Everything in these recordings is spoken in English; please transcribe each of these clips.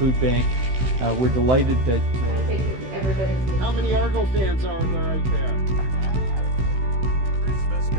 food bank. We're delighted that How many Argo fans are there right there? Christmas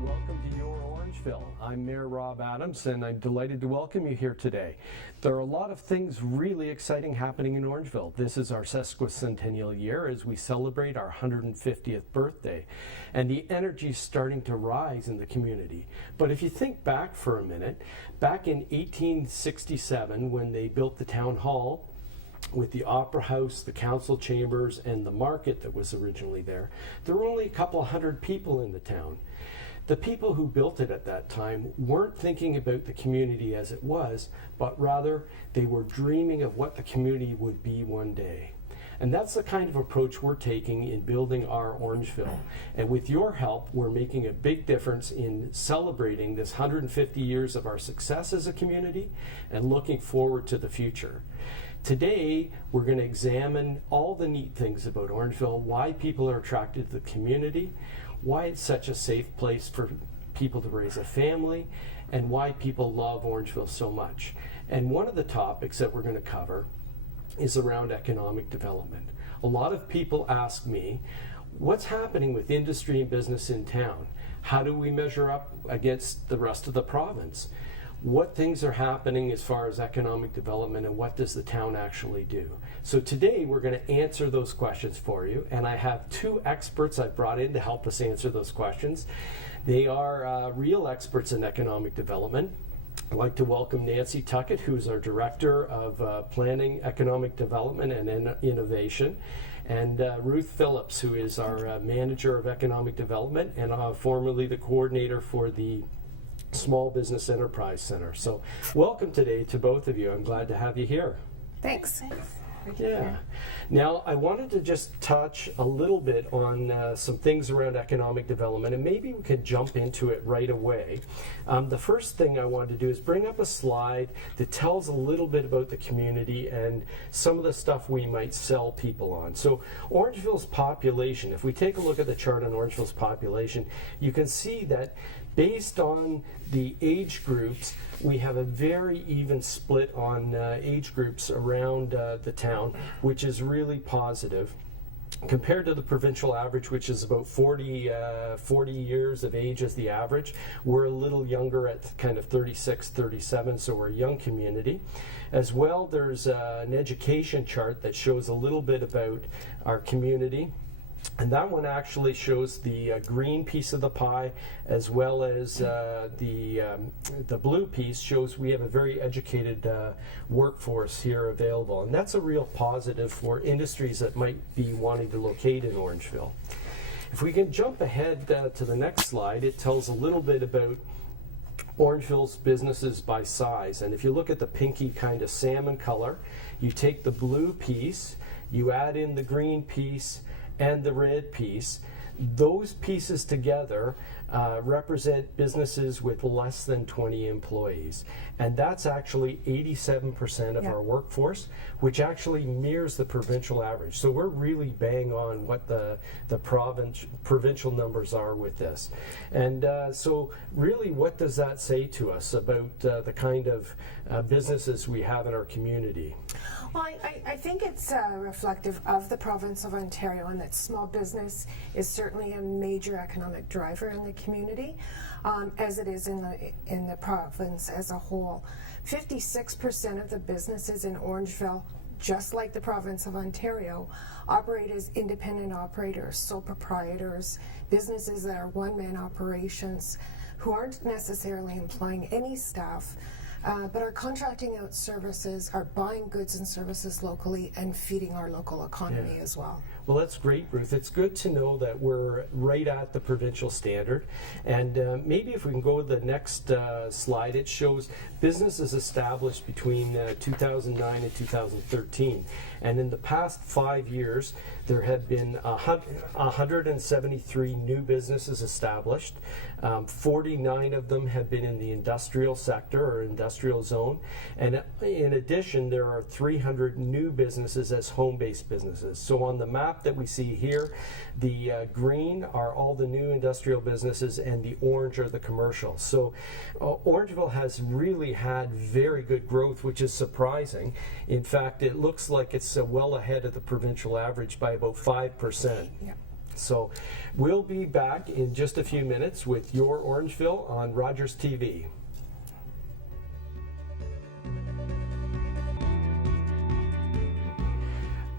Welcome to Your Orangeville. I'm Mayor Rob Adams, and I'm delighted to welcome you here today. There are a lot of things really exciting happening in Orangeville. This is our sesquicentennial year as we celebrate our 150th birthday, and the energy is starting to rise in the community. But if you think back for a minute, back in 1867 when they built the town hall, with the Opera House, the council chambers, and the market that was originally there were only a couple hundred people in the town. The people who built it at that time weren't thinking about the community as it was, but rather they were dreaming of what the community would be one day. And that's the kind of approach we're taking in building our Orangeville. And with your help, we're making a big difference in celebrating this 150 years of our success as a community and looking forward to the future. Today, we're going to examine all the neat things about Orangeville, why people are attracted to the community, why it's such a safe place for people to raise a family, and why people love Orangeville so much. And one of the topics that we're going to cover is around economic development. A lot of people ask me, what's happening with industry and business in town? How do we measure up against the rest of the province? What things are happening as far as economic development, and what does the town actually do? So today we're going to answer those questions for you, and I have two experts I've brought in to help us answer those questions. They are real experts in economic development. I'd like to welcome Nancy Tuckett, who's our Director of Planning, Economic Development and Innovation, and Ruth Phillips, who is our Manager of Economic Development and formerly the Coordinator for the Small Business Enterprise Center. So welcome today to both of you. I'm glad to have you here. Thanks. Yeah. Now, I wanted to just touch a little bit on some things around economic development, and maybe we could jump into it right away. The first thing I wanted to do is bring up a slide that tells a little bit about the community and some of the stuff we might sell people on. So Orangeville's population, if we take a look at the chart on Orangeville's population, you can see that based on the age groups, we have a very even split on age groups around the town, which is really positive. Compared to the provincial average, which is about 40 years of age as the average, we're a little younger at kind of 36, 37, so we're a young community. As well, there's an education chart that shows a little bit about our community. And that one actually shows the green piece of the pie, as well as the blue piece shows we have a very educated workforce here available. And that's a real positive for industries that might be wanting to locate in Orangeville. If we can jump ahead to the next slide, it tells a little bit about Orangeville's businesses by size. And if you look at the pinky kind of salmon color, you take the blue piece, you add in the green piece, and the red piece. Those pieces together represent businesses with less than 20 employees. And that's actually 87% of our workforce, which actually mirrors the provincial average. So we're really bang on what the provincial numbers are with this. And so really, what does that say to us about the kind of businesses we have in our community? Well, I think it's reflective of the province of Ontario, and that small business is certainly a major economic driver in the community, as it is in the province as a whole. 56% of the businesses in Orangeville, just like the province of Ontario, operate as independent operators, sole proprietors, businesses that are one-man operations who aren't necessarily employing any staff, but are contracting out services, are buying goods and services locally, and feeding our local economy as well. Well, that's great, Ruth. It's good to know that we're right at the provincial standard. And maybe if we can go to the next slide, it shows businesses established between 2009 and 2013. And in the past 5 years, there have been 173 new businesses established. 49 of them have been in the industrial sector or industrial zone. And in addition, there are 300 new businesses as home-based businesses. So on the map that we see here, the green are all the new industrial businesses and the orange are the commercial. So Orangeville has really had very good growth, which is surprising. In fact, it looks like it's well ahead of the provincial average by about 5%. Yeah. So we'll be back in just a few minutes with Your Orangeville on Rogers TV.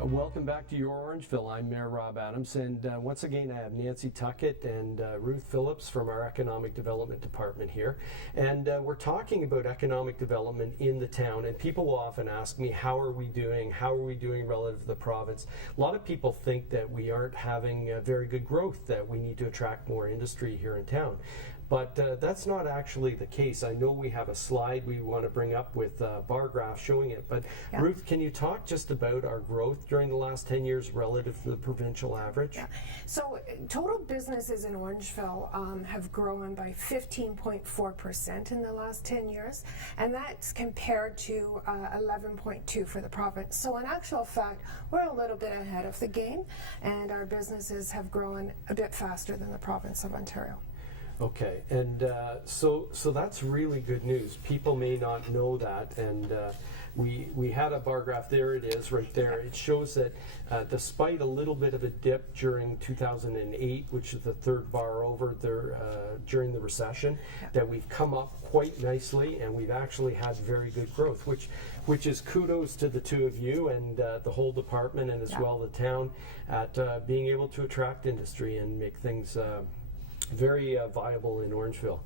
Welcome back to Your Orangeville. I'm Mayor Rob Adams, and once again I have Nancy Tuckett and Ruth Phillips from our Economic Development Department here. And we're talking about economic development in the town, and people will often ask me, how are we doing relative to the province? A lot of people think that we aren't having very good growth, that we need to attract more industry here in town. But that's not actually the case. I know we have a slide we want to bring up with bar graphs showing it. But yeah. Ruth, can you talk just about our growth during the last 10 years relative to the provincial average? Yeah. So total businesses in Orangeville have grown by 15.4% in the last 10 years. And that's compared to 11.2% for the province. So in actual fact, we're a little bit ahead of the game. And our businesses have grown a bit faster than the province of Ontario. Okay, and so that's really good news. People may not know that, and we had a bar graph. There it is, right there. It shows that despite a little bit of a dip during 2008, which is the third bar over there during the recession, that we've come up quite nicely, and we've actually had very good growth, which is kudos to the two of you and the whole department, and as well the town, at being able to attract industry and make things very viable in Orangeville.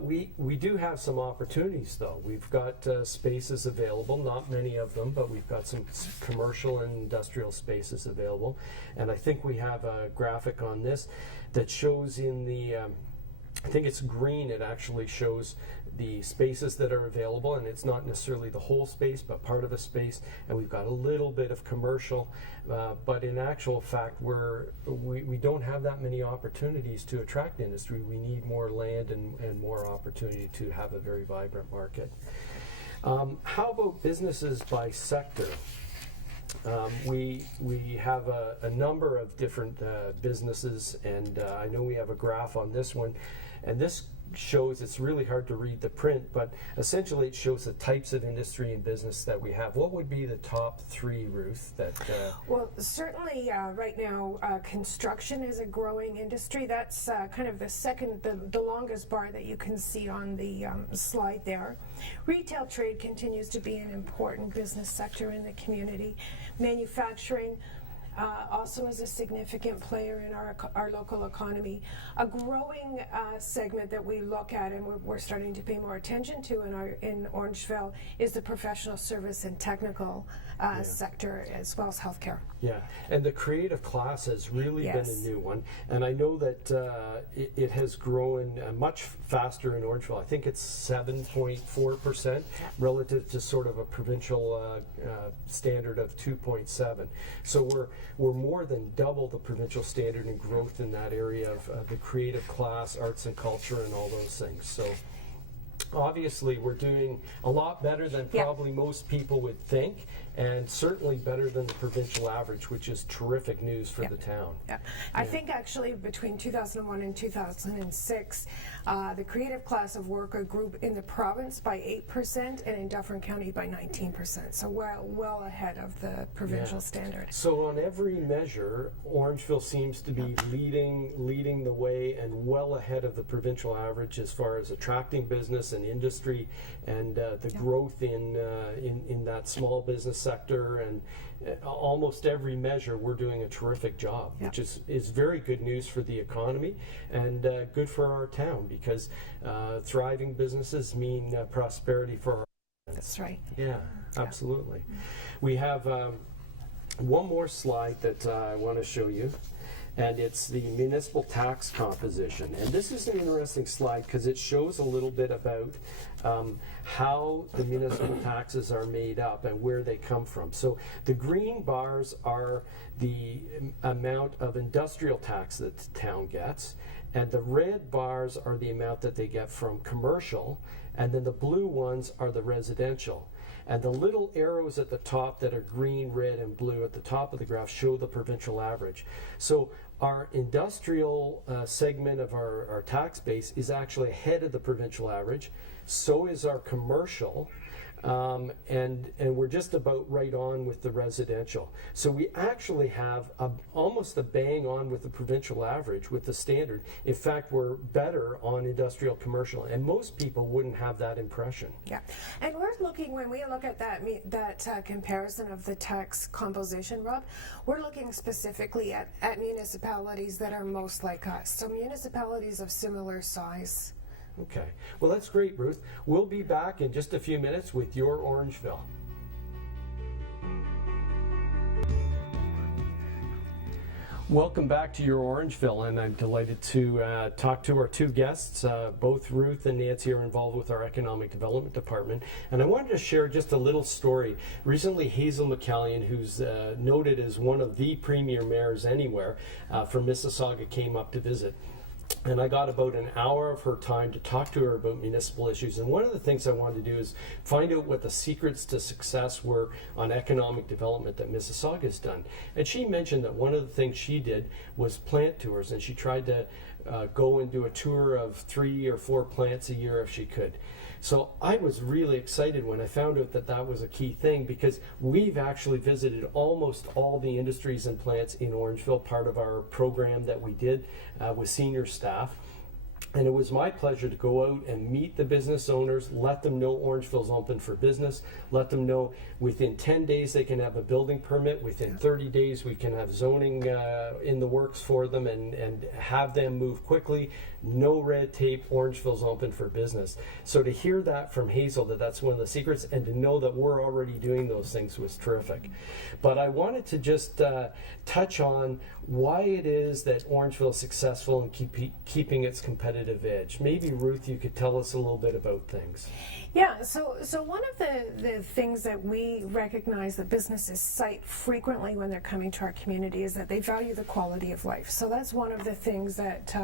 We do have some opportunities, though. We've got spaces available, not many of them, but we've got some commercial and industrial spaces available. And I think we have a graphic on this that shows in the I think it's green. It actually shows the spaces that are available, and it's not necessarily the whole space, but part of a space. And we've got a little bit of commercial, but in actual fact, we don't have that many opportunities to attract industry. We need more land and more opportunity to have a very vibrant market. How about businesses by sector? We have a number of different businesses, and I know we have a graph on this one, and this shows, it's really hard to read the print, but essentially it shows the types of industry and business that we have. What would be the top three, Ruth? Well, certainly right now construction is a growing industry. That's kind of the longest bar that you can see on the slide there. Retail trade continues to be an important business sector in the community. Manufacturing also is a significant player in our local economy. A growing segment that we look at and we're starting to pay more attention to in Orangeville is the professional service and technical sector, as well as healthcare. Yeah, and the creative class has really been a new one, and I know that it has grown much faster in Orangeville. I think it's 7.4% relative to sort of a provincial standard of 2.7. So we're more than double the provincial standard in growth in that area of the creative class, arts and culture, and all those things. So obviously we're doing a lot better than probably most people would think, and certainly better than the provincial average, which is terrific news for the town. I think actually between 2001 and 2006, the creative class of worker grew in the province by 8% and in Dufferin County by 19%. So well ahead of the provincial standard. So on every measure, Orangeville seems to be leading the way and well ahead of the provincial average as far as attracting business and industry and the growth in that small business sector, and almost every measure we're doing a terrific job, which is very good news for the economy and good for our town, because thriving businesses mean prosperity for our That's right. Yeah, absolutely. We have one more slide that I want to show you, and it's the municipal tax composition. And this is an interesting slide because it shows a little bit about how the municipal taxes are made up and where they come from. So the green bars are the amount of industrial tax that the town gets, and the red bars are the amount that they get from commercial, and then the blue ones are the residential. And the little arrows at the top that are green, red, and blue at the top of the graph show the provincial average. So our industrial segment of our tax base is actually ahead of the provincial average. So is our commercial. And we're just about right on with the residential. So we actually have almost a bang on with the provincial average with the standard. In fact, we're better on industrial commercial, and most people wouldn't have that impression. Yeah, and we're looking, when we look at that comparison of the tax composition, Rob, we're looking specifically at municipalities that are most like us. So municipalities of similar size. Okay, well that's great, Ruth. We'll be back in just a few minutes with Your Orangeville. Welcome back to Your Orangeville, and I'm delighted to talk to our two guests. Both Ruth and Nancy are involved with our Economic Development Department, and I wanted to share just a little story. Recently, Hazel McCallion, who's noted as one of the premier mayors anywhere from Mississauga, came up to visit. And I got about an hour of her time to talk to her about municipal issues. And one of the things I wanted to do is find out what the secrets to success were on economic development that Mississauga has done. And she mentioned that one of the things she did was plant tours, and she tried to go and do a tour of 3 or 4 plants a year if she could. So I was really excited when I found out that that was a key thing, because we've actually visited almost all the industries and plants in Orangeville, part of our program that we did with senior staff. And it was my pleasure to go out and meet the business owners, let them know Orangeville's open for business, let them know within 10 days they can have a building permit, within 30 days we can have zoning in the works for them, and have them move quickly. No red tape, Orangeville's open for business. So to hear that from Hazel, that's one of the secrets, and to know that we're already doing those things was terrific. But I wanted to just touch on why it is that Orangeville is successful in keeping its competitive edge. Maybe Ruth, you could tell us a little bit about things. Yeah, so one of the things that we recognize that businesses cite frequently when they're coming to our community is that they value the quality of life. So that's one of the things that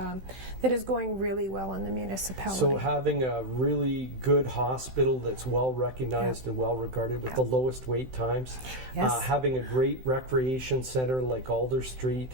is going really well in the municipality. So having a really good hospital that's well recognized and well regarded with the lowest wait times, having a great recreation center like Alder Street,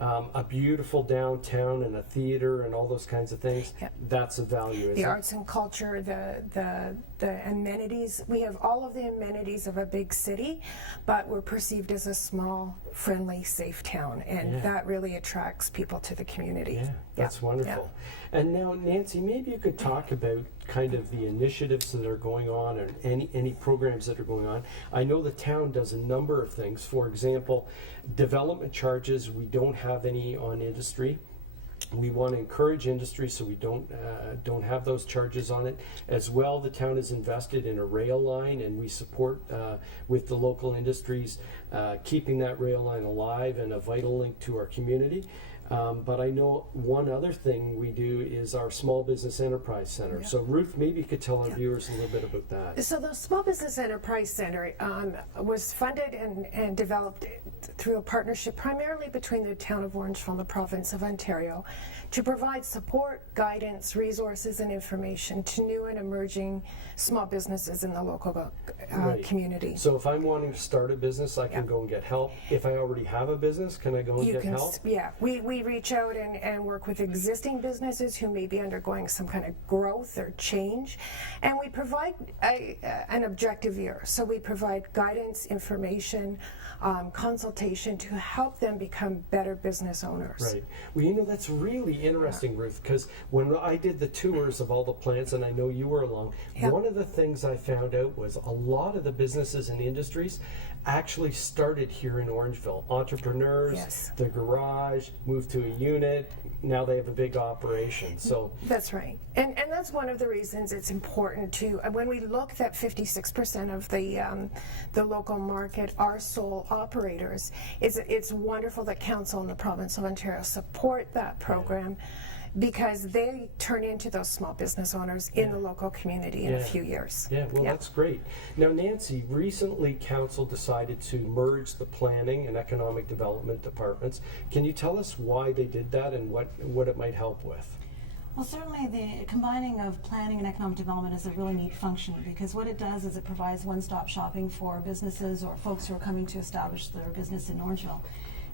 a beautiful downtown and a theater and all those kinds of things, that's a value, isn't it? The arts and culture, the amenities. We have all of the amenities of a big city, but we're perceived as a small, friendly, safe town, and that really attracts people to the community. Yeah, that's wonderful. And now, Nancy, maybe you could talk about kind of the initiatives that are going on, and any programs that are going on. I know the town does a number of things. For example, development charges, we don't have any on industry. We want to encourage industry, so we don't have those charges on it. As well, the town is invested in a rail line, and we support with the local industries keeping that rail line alive and a vital link to our community. But I know one other thing we do is our Small Business Enterprise Center. So Ruth, maybe you could tell our viewers a little bit about that. So the Small Business Enterprise Center was funded and developed through a partnership primarily between the town of Orangeville and the province of Ontario to provide support, guidance, resources, and information to new and emerging small businesses in the local community. So if I'm wanting to start a business, I can go and get help. If I already have a business, can I go and get help? Yeah, we reach out and work with existing businesses who may be undergoing some kind of growth or change, and we provide an objective year. So we provide guidance, information, consultation to help them become better business owners. Right. Well, you know, that's really interesting, Ruth, because when I did the tours of all the plants, and I know you were along, one of the things I found out was a lot of the businesses and industries actually started here in Orangeville. Entrepreneurs, the garage, moved to a unit, now they have a big operation. So that's right, and that's one of the reasons it's important to when we look that 56% of the local market are sole operators. It's wonderful that council in the province of Ontario support that program. Because they turn into those small business owners in the local community in a few years. Yeah, well, that's great. Now, Nancy, recently council decided to merge the planning and economic development departments. Can you tell us why they did that and what it might help with? Well, certainly the combining of planning and economic development is a really neat function, because what it does is it provides one-stop shopping for businesses or folks who are coming to establish their business in Orangeville.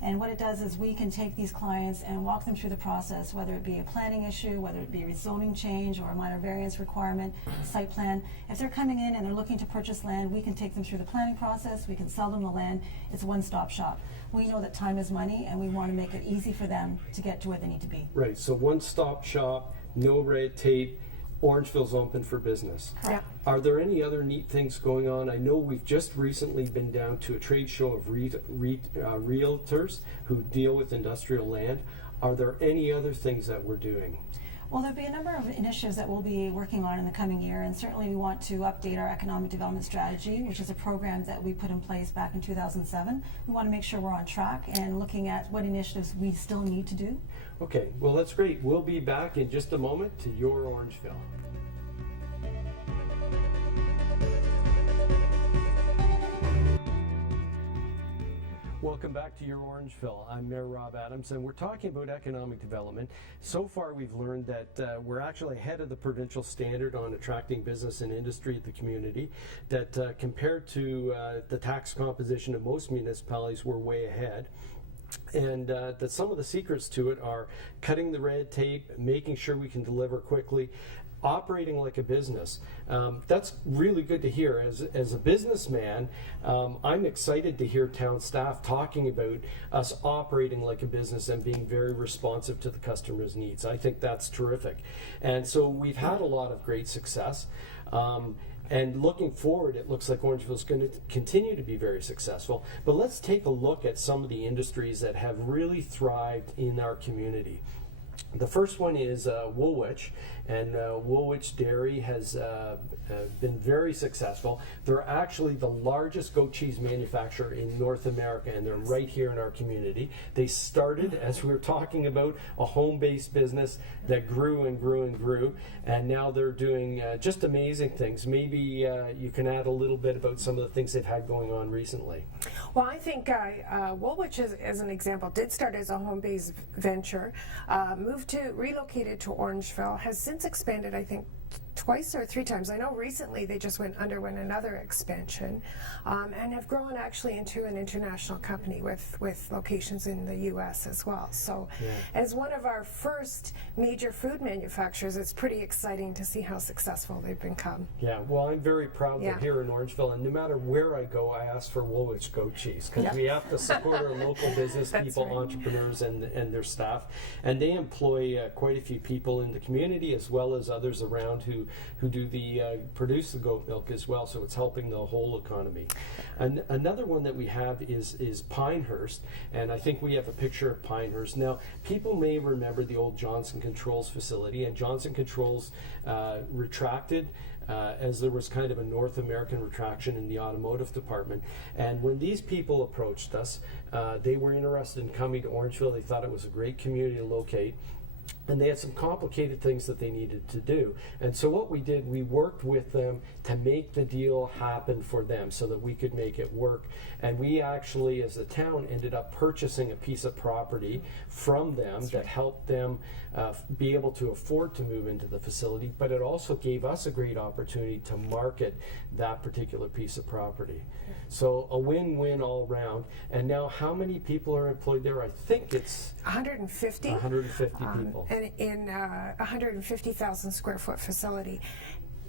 And what it does is we can take these clients and walk them through the process, whether it be a planning issue, whether it be a rezoning change or a minor variance requirement, site plan. If they're coming in and they're looking to purchase land, we can take them through the planning process, we can sell them the land. It's a one-stop shop. We know that time is money, and we want to make it easy for them to get to where they need to be. Right, so one-stop shop, no red tape, Orangeville's open for business. Yeah. Are there any other neat things going on? I know we've just recently been down to a trade show of realtors who deal with industrial land. Are there any other things that we're doing? Well, there'll be a number of initiatives that we'll be working on in the coming year, and certainly we want to update our economic development strategy, which is a program that we put in place back in 2007. We want to make sure we're on track and looking at what initiatives we still need to do. Okay, well, that's great. We'll be back in just a moment to Your Orangeville. Welcome back to Your Orangeville. I'm Mayor Rob Adams, and we're talking about economic development. So far, we've learned that we're actually ahead of the provincial standard on attracting business and industry to the community, that compared to the tax composition of most municipalities, we're way ahead. And that some of the secrets to it are cutting the red tape, making sure we can deliver quickly, operating like a business. That's really good to hear. As a businessman, I'm excited to hear town staff talking about us operating like a business and being very responsive to the customer's needs. I think that's terrific. And so we've had a lot of great success. And looking forward, it looks like Orangeville is going to continue to be very successful. But let's take a look at some of the industries that have really thrived in our community. The first one is Woolwich, and Woolwich Dairy has been very successful. They're actually the largest goat cheese manufacturer in North America, and they're right here in our community. They started, as we were talking about, a home-based business that grew and grew and grew, and now they're doing just amazing things. Maybe you can add a little bit about some of the things they've had going on recently. Well, I think Woolwich, as an example, did start as a home-based venture, relocated to Orangeville, has since expanded, I think, twice or three times. I know recently they just underwent another expansion, and have grown actually into an international company with locations in the U.S. as well. So as one of our first major food manufacturers, it's pretty exciting to see how successful they've become. Yeah, well, I'm very proud that here in Orangeville, and no matter where I go, I ask for Woolwich goat cheese, because we have to support our local business people, entrepreneurs, and their staff. And they employ quite a few people in the community, as well as others around who do produce the goat milk as well, so it's helping the whole economy. And another one that we have is Pinehurst, and I think we have a picture of Pinehurst. Now, people may remember the old Johnson Controls facility, and Johnson Controls retracted as there was kind of a North American retraction in the automotive department. And when these people approached us, they were interested in coming to Orangeville. They thought it was a great community to locate. And they had some complicated things that they needed to do. And so what we did, we worked with them to make the deal happen for them so that we could make it work. And we actually, as a town, ended up purchasing a piece of property from them that helped them be able to afford to move into the facility. But it also gave us a great opportunity to market that particular piece of property. So a win-win all around. And now how many people are employed there? I think it's 150. 150 people. And in a 150,000 square foot facility.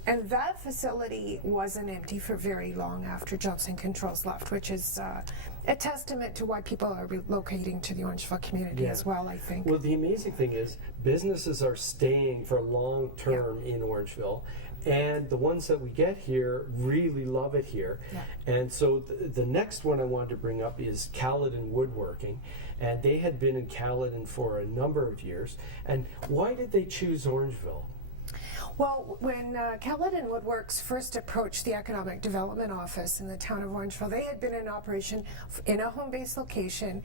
And that facility wasn't empty for very long after Johnson Controls left, which is a testament to why people are relocating to the Orangeville community as well, I think. Well, the amazing thing is businesses are staying for long term in Orangeville. And the ones that we get here really love it here. And so the next one I wanted to bring up is Caledon Woodworking. and they had been in Caledon for a number of years. And why did they choose Orangeville? Well, when Caledon Woodworks first approached the Economic Development Office in the town of Orangeville, they had been in operation in a home-based location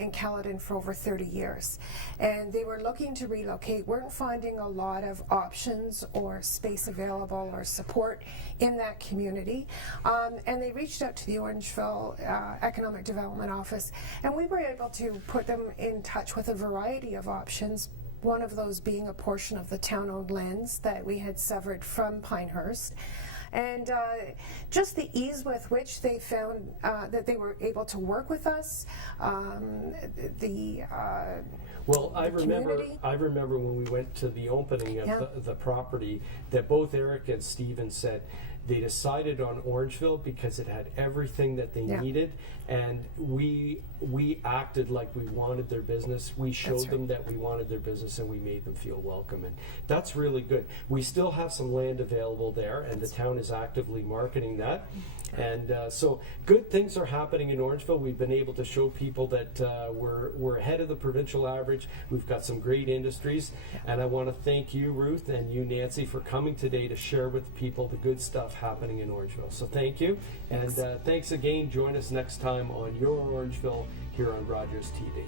in Caledon for over 30 years. And they were looking to relocate, weren't finding a lot of options or space available or support in that community. And they reached out to the Orangeville Economic Development Office, and we were able to put them in touch with a variety of options. One of those being a portion of the town-owned lands that we had severed from Pinehurst. And just the ease with which they found that they were able to work with us, Well, I community. remember when we went to the opening of the property that both Eric and Stephen said they decided on Orangeville because it had everything that they needed, and we acted like we wanted their business. We showed them that we wanted their business, and we made them feel welcome, and that's really good. We still have some land available there, and the town is actively marketing that. And so good things are happening in Orangeville. We've been able to show people that we're ahead of the provincial average. We've got some great industries, and I want to thank you, Ruth, and you, Nancy, for coming today to share with people the good stuff happening in Orangeville. So thank you, and thanks again. Join us next time on Your Orangeville here on Rogers TV.